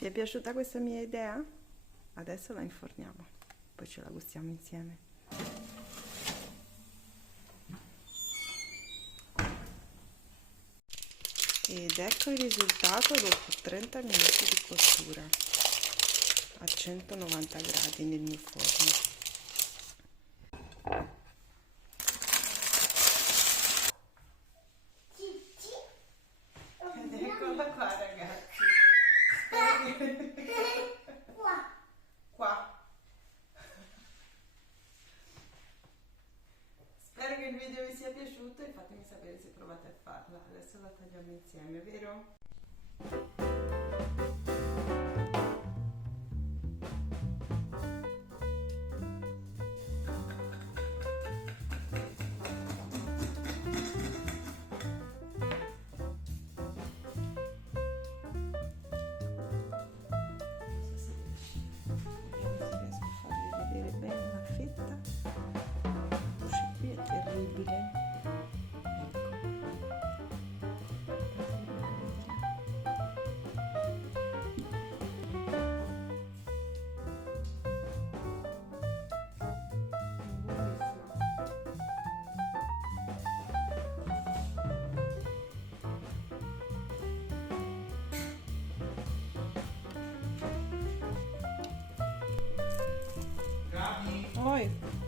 Vi è piaciuta questa mia idea? Adesso la inforniamo, poi ce la gustiamo insieme. Ed ecco il risultato dopo 30 minuti di cottura a 190 gradi nel mio forno. Ed eccola qua, ragazzi. Qua. Spero che il video vi sia piaciuto e fatemi sapere se provate a farla. Adesso la tagliamo insieme, vero? Oi.